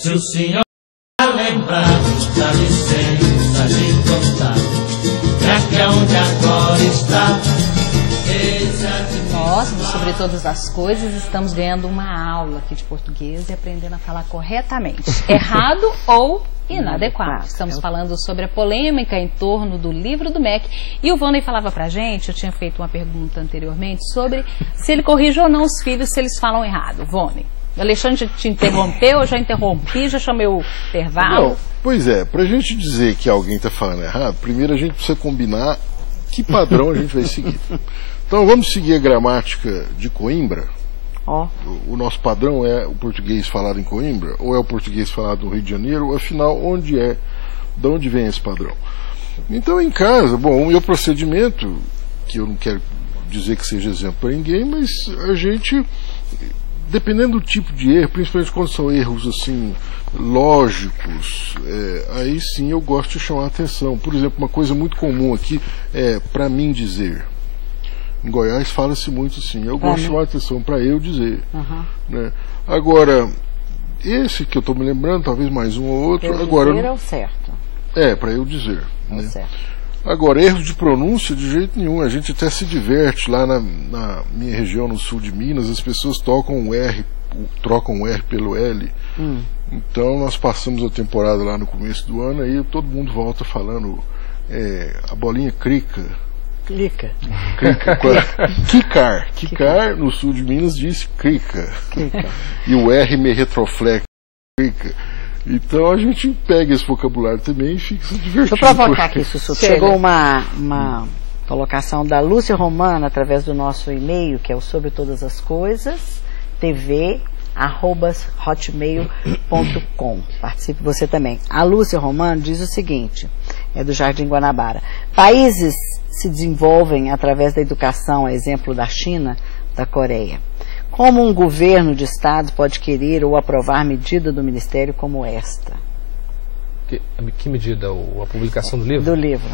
Se o senhor lembrar, dá licença de contar, já que aonde agora está. Nós, do Sobre Todas as Coisas, estamos ganhando uma aula aqui de português e aprendendo a falar corretamente. Errado ou inadequado. Estamos falando sobre a polêmica em torno do livro do MEC. E o Vônei falava pra gente, eu tinha feito uma pergunta anteriormente, sobre se ele corrige ou não os filhos se eles falam errado. Vônei, o Alexandre te interrompeu, eu já interrompi, já chamei o intervalo. Não, pois é, pra gente dizer que alguém está falando errado, primeiro a gente precisa combinar que padrão a gente vai seguir. Então vamos seguir a gramática de Coimbra. O nosso padrão é o português falado em Coimbra ou é o português falado no Rio de Janeiro? Afinal, de onde vem esse padrão? Então em casa, bom, o meu procedimento, que eu não quero dizer que seja exemplo para ninguém, mas a gente, dependendo do tipo de erro, principalmente quando são erros assim lógicos, aí sim eu gosto de chamar a atenção. Por exemplo, uma coisa muito comum aqui é para mim dizer. Em Goiás fala-se muito assim, eu gosto de chamar a atenção para eu dizer. Né? Agora, esse que eu estou me lembrando, talvez mais um ou outro. Eu agora dizer é o certo. Para eu dizer. Né? Certo. Agora, erros de pronúncia, de jeito nenhum. A gente até se diverte lá na minha região, no sul de Minas, as pessoas trocam o R pelo L. Então, nós passamos a temporada lá no começo do ano, aí todo mundo volta falando a bolinha crica. Kikar, no sul de Minas, diz crica. E o R me retroflexa, crica. Então a gente pega esse vocabulário também e fica se divertindo. Deixa eu provocar aqui, Sussu. Chegou uma colocação da Lúcia Romana através do nosso e-mail, que é o Sobre Todas as Coisas, tv@hotmail.com. Participe você também. A Lúcia Romana diz o seguinte, é do Jardim Guanabara. Países se desenvolvem através da educação, a exemplo da China, da Coreia. Como um governo de Estado pode querer ou aprovar medida do Ministério como esta? Que medida? A publicação do livro? Do livro.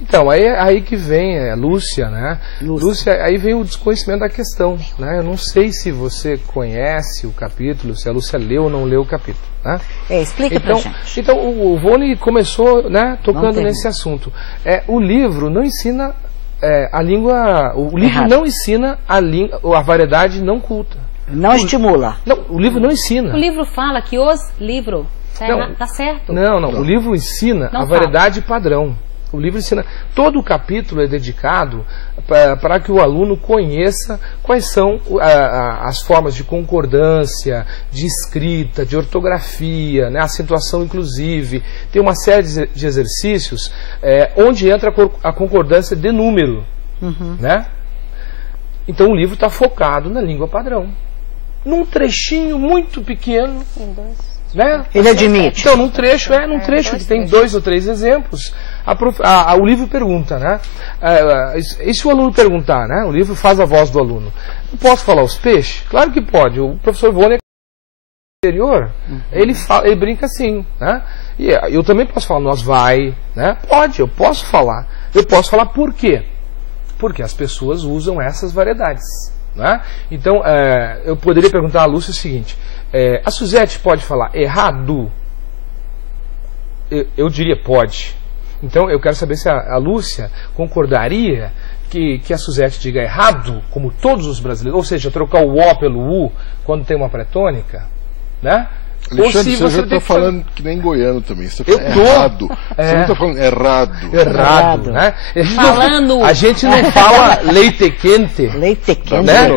Então, aí que vem Lúcia, né? Lúcia, aí vem o desconhecimento da questão, né? Eu não sei se você conhece o capítulo, se a Lúcia leu ou não leu o capítulo, né? Explica pra gente. Então, o Vônei começou, né, tocando nesse assunto. O livro não ensina a língua... O livro não ensina a variedade não culta. Não estimula. Não, o livro não ensina. O livro fala que os livros... Tá certo? Não. O livro ensina a variedade padrão. O livro ensina, todo o capítulo é dedicado para que o aluno conheça quais são as formas de concordância, de escrita, de ortografia, né, acentuação inclusive. Tem uma série de exercícios onde entra a concordância de número. Né? Então o livro está focado na língua padrão. Num trechinho muito pequeno. Né? Ele admite. Então, num trecho que tem 2 ou 3 exemplos, o livro pergunta, né? E se o aluno perguntar, né? O livro faz a voz do aluno. Eu posso falar os peixes? Claro que pode. O professor Vônei anterior, ele brinca assim, né? E eu também posso falar nós vai, né? Eu posso falar. Eu posso falar por quê? Porque as pessoas usam essas variedades, né? Então, eu poderia perguntar à Lúcia o seguinte: a Suzete pode falar errado? Eu diria pode. Então eu quero saber se a Lúcia concordaria que a Suzete diga errado, como todos os brasileiros, ou seja, trocar o O pelo U quando tem uma pretônica, né? Alexandre, você já está falando que nem goiano também. Você está falando errado. Você não está falando errado, né? A gente não fala leite quente. Leite quente, né?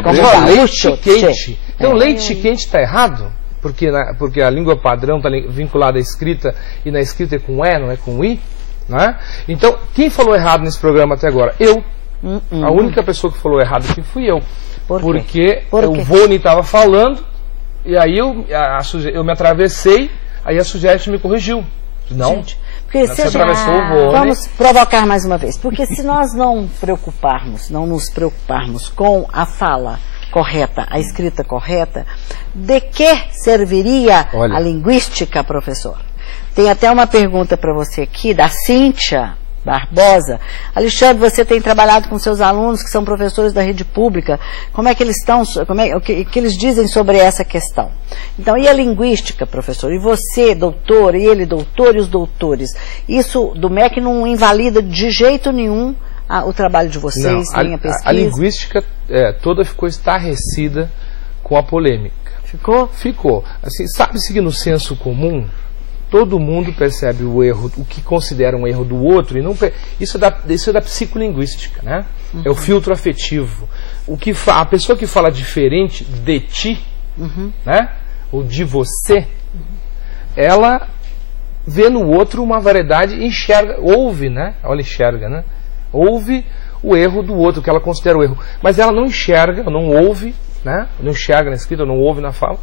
Leite quente. Então leite quente está errado? Porque a língua padrão está vinculada à escrita, e na escrita é com E, não é com I. Né? Então, quem falou errado nesse programa até agora? Eu. A única pessoa que falou errado aqui fui eu. Porque o Vônei estava falando, e aí eu me atravessei, aí a Suzete me corrigiu. Não, gente, porque você atravessou o Vônei. Vamos provocar mais uma vez. Porque se nós não nos preocuparmos com a fala correta, a escrita correta, de que serviria a linguística, professor? Tem até uma pergunta para você aqui, da Cíntia, Barbosa. Alexandre, você tem trabalhado com seus alunos que são professores da rede pública. Como é que eles estão, o que eles dizem sobre essa questão? Então, e a linguística, professor? E você, doutor, e ele, doutor, e os doutores? Isso do MEC não invalida de jeito nenhum o trabalho de vocês, nem a pesquisa? A linguística toda ficou estarrecida com a polêmica. Ficou? Ficou. Assim, sabe-se que no senso comum, todo mundo percebe o erro, o que considera um erro do outro, e não isso é da psicolinguística, né? É o filtro afetivo. A pessoa que fala diferente de ti, né? Ou de você, ela vê no outro uma variedade e ouve, né? Olha, enxerga, né? Ouve o erro do outro, que ela considera o erro. Mas ela não enxerga, não ouve, né? Não enxerga na escrita, não ouve na fala,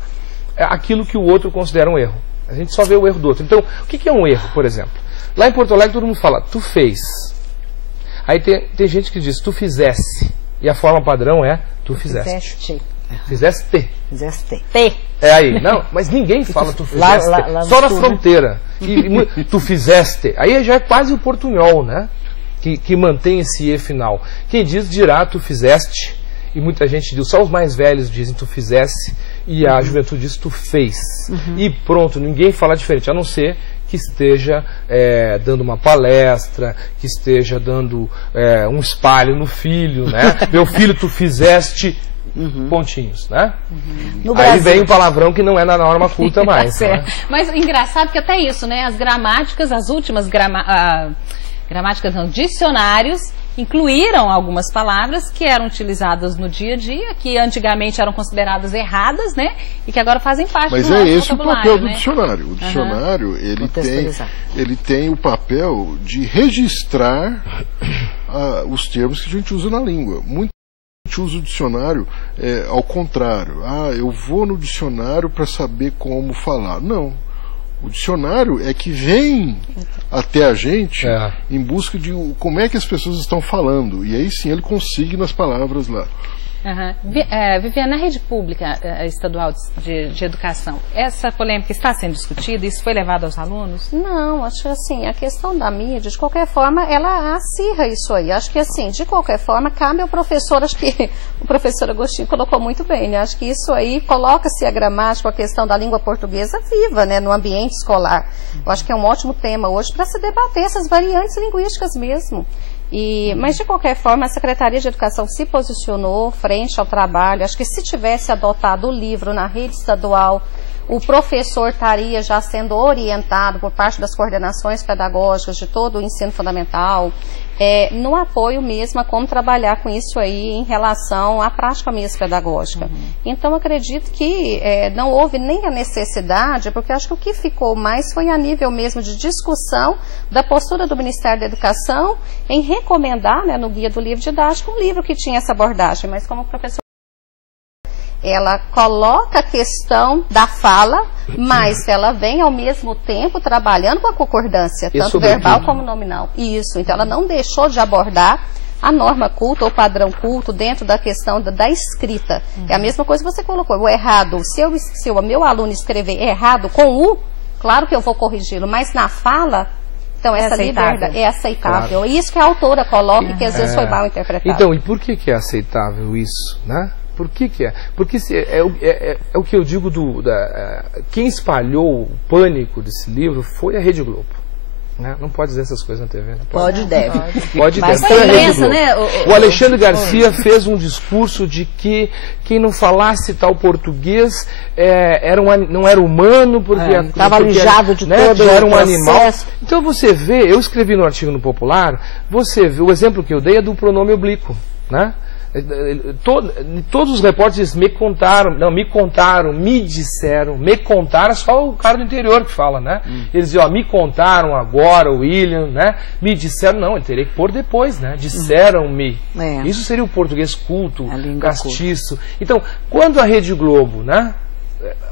aquilo que o outro considera um erro. A gente só vê o erro do outro. Então, o que é um erro, por exemplo? Lá em Porto Alegre todo mundo fala, tu fez. Aí tem gente que diz, tu fizesse. E a forma padrão é, tu fizeste. Fizeste. Fizeste. Aí, não, mas ninguém fala tu fizeste. Lá só na fronteira. E tu fizeste. Aí já é quase o portunhol, né? Que mantém esse E final. Quem diz, dirá, tu fizeste. E muita gente diz, só os mais velhos dizem, tu fizesse. E a juventude diz, tu fez. E pronto, ninguém fala diferente, a não ser que esteja dando uma palestra, que esteja dando um espalho no filho, né? Meu filho, tu fizeste, pontinhos, né? Aí vem um palavrão que não é na norma culta mais. Né? Mas engraçado que até isso, né? As gramáticas, as últimas gramáticas não, dicionários, incluíram algumas palavras que eram utilizadas no dia a dia, que antigamente eram consideradas erradas, né? E que agora fazem parte do nosso vocabulário. Mas é esse o papel do dicionário. O dicionário, ele tem o papel de registrar os termos que a gente usa na língua. Muita gente usa o dicionário ao contrário. Eu vou no dicionário para saber como falar. Não. O dicionário é que vem até a gente em busca de como é que as pessoas estão falando. E aí sim ele consigna as palavras lá. Viviane, na rede pública estadual de educação, essa polêmica está sendo discutida? Isso foi levado aos alunos? Não, acho que assim, a questão da mídia, de qualquer forma, ela acirra isso aí. Acho que assim, de qualquer forma, cabe ao professor, acho que o professor Agostinho colocou muito bem, né? Acho que isso aí coloca-se a gramática, a questão da língua portuguesa viva, né, no ambiente escolar. Eu acho que é um ótimo tema hoje para se debater essas variantes linguísticas mesmo. Mas, de qualquer forma, a Secretaria de Educação se posicionou frente ao trabalho. Acho que se tivesse adotado o livro na rede estadual, o professor estaria já sendo orientado por parte das coordenações pedagógicas de todo o ensino fundamental, no apoio mesmo a como trabalhar com isso aí em relação à prática mesmo pedagógica. Então, acredito que não houve nem a necessidade, porque acho que o que ficou mais foi a nível mesmo de discussão da postura do Ministério da Educação em recomendar, né, no guia do livro didático, um livro que tinha essa abordagem, mas como o professor ela coloca a questão da fala, mas ela vem ao mesmo tempo trabalhando com a concordância, tanto verbal como nominal. Isso, então ela não deixou de abordar a norma culta ou padrão culto dentro da questão da escrita. É a mesma coisa que você colocou, o errado, se o meu aluno escrever errado com U, claro que eu vou corrigi-lo, mas na fala, então essa liberdade é aceitável. Claro. Isso que a autora coloca e que às vezes foi mal interpretado. Então, e por que é aceitável isso, né? Por que é? Porque é o que eu digo quem espalhou o pânico desse livro foi a Rede Globo. Né? Não pode dizer essas coisas na TV. Não pode? Pode mas deve. Foi a Rede Globo. Né? O Alexandre Garcia fez um discurso de que quem não falasse tal português não era humano, porque estava alijado de todo era um animal. Então você vê, eu escrevi no artigo no Popular, você vê, o exemplo que eu dei é do pronome oblíquo, né? Todos os repórteres me contaram, me disseram, só o cara do interior que fala, né? Eles diziam, me contaram agora, o William, né? Me disseram, não, ele teria que pôr depois, né? Disseram-me. Isso seria o português culto, castiço. Então, quando a Rede Globo, né,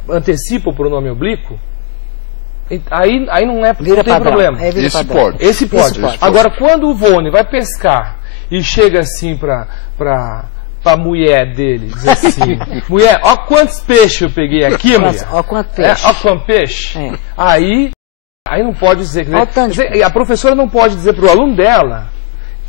antecipa o pronome oblíquo, aí não tem problema. Esse pode. Agora, quando o Vone vai pescar e chega assim pra mulher dele, diz assim, mulher, ó quantos peixes eu peguei aqui, mulher. Ó quanto peixe. Ó quanto peixe. Aí Aí não pode dizer, quer dizer, a professora não pode dizer para o aluno dela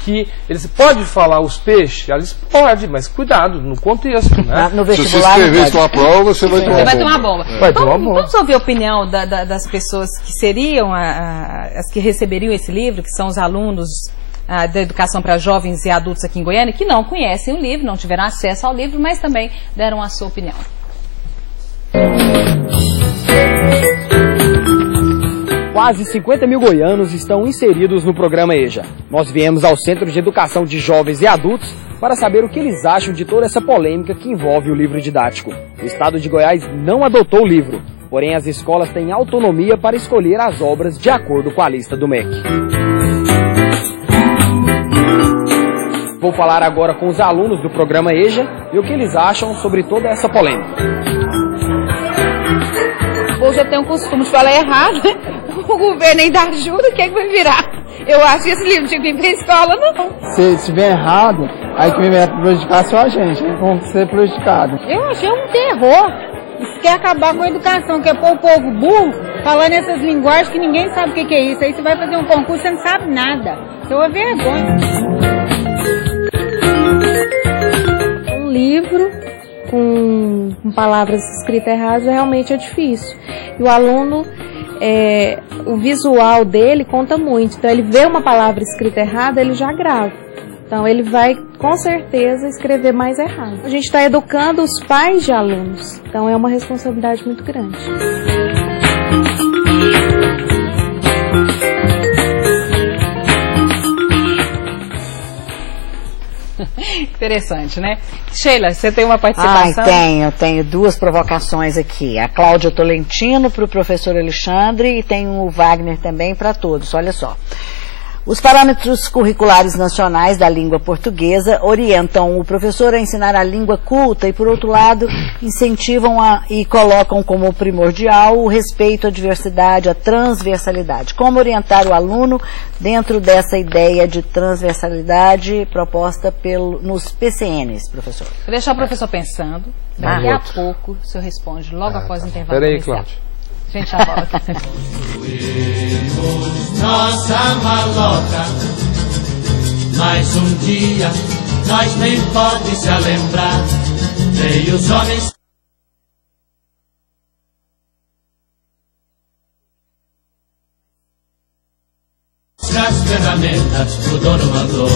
que eles pode falar os peixes, eles pode, mas cuidado no contexto, né? No se você escrever isso na prova, você vai tomar bomba. Vamos ouvir a opinião das pessoas que seriam as que receberiam esse livro, que são os alunos da educação para jovens e adultos aqui em Goiânia, que não conhecem o livro, não tiveram acesso ao livro, mas também deram a sua opinião. Quase 50 mil goianos estão inseridos no programa EJA. Nós viemos ao Centro de Educação de Jovens e Adultos para saber o que eles acham de toda essa polêmica que envolve o livro didático. O estado de Goiás não adotou o livro, porém as escolas têm autonomia para escolher as obras de acordo com a lista do MEC. Vou falar agora com os alunos do programa EJA e o que eles acham sobre toda essa polêmica. Hoje eu tenho o costume de falar errado, o governo ainda ajuda, o que é que vai virar? Eu acho que esse livro tinha que ir para a escola, não. Se estiver errado, aí quem vai prejudicar só a gente, vamos ser prejudicados. Eu achei um terror. Isso quer acabar com a educação, quer pôr o povo burro falando essas linguagens que ninguém sabe o que é isso. Aí você vai fazer um concurso, você não sabe nada. Isso é uma vergonha. Um livro com palavras escritas erradas realmente é difícil. E o aluno, o visual dele conta muito. Então ele vê uma palavra escrita errada, ele já grava. Então ele vai com certeza escrever mais errado. A gente está educando os pais de alunos. Então é uma responsabilidade muito grande. Interessante, né? Sheila, você tem uma participação? Tenho duas provocações aqui. A Cláudia Tolentino para o professor Alexandre e tem o Wagner também para todos. Olha só. Os parâmetros curriculares nacionais da língua portuguesa orientam o professor a ensinar a língua culta e, por outro lado, incentivam e colocam como primordial o respeito à diversidade, à transversalidade. Como orientar o aluno dentro dessa ideia de transversalidade proposta nos PCNs, professor? Vou deixar o professor pensando. Daqui a pouco o senhor responde, logo após o intervalo comercial. Cláudia. A gente já volta. Nossa maloca, mais um dia nós nem pode se lembrar. Veio os homens. As ferramentas o dono mandou.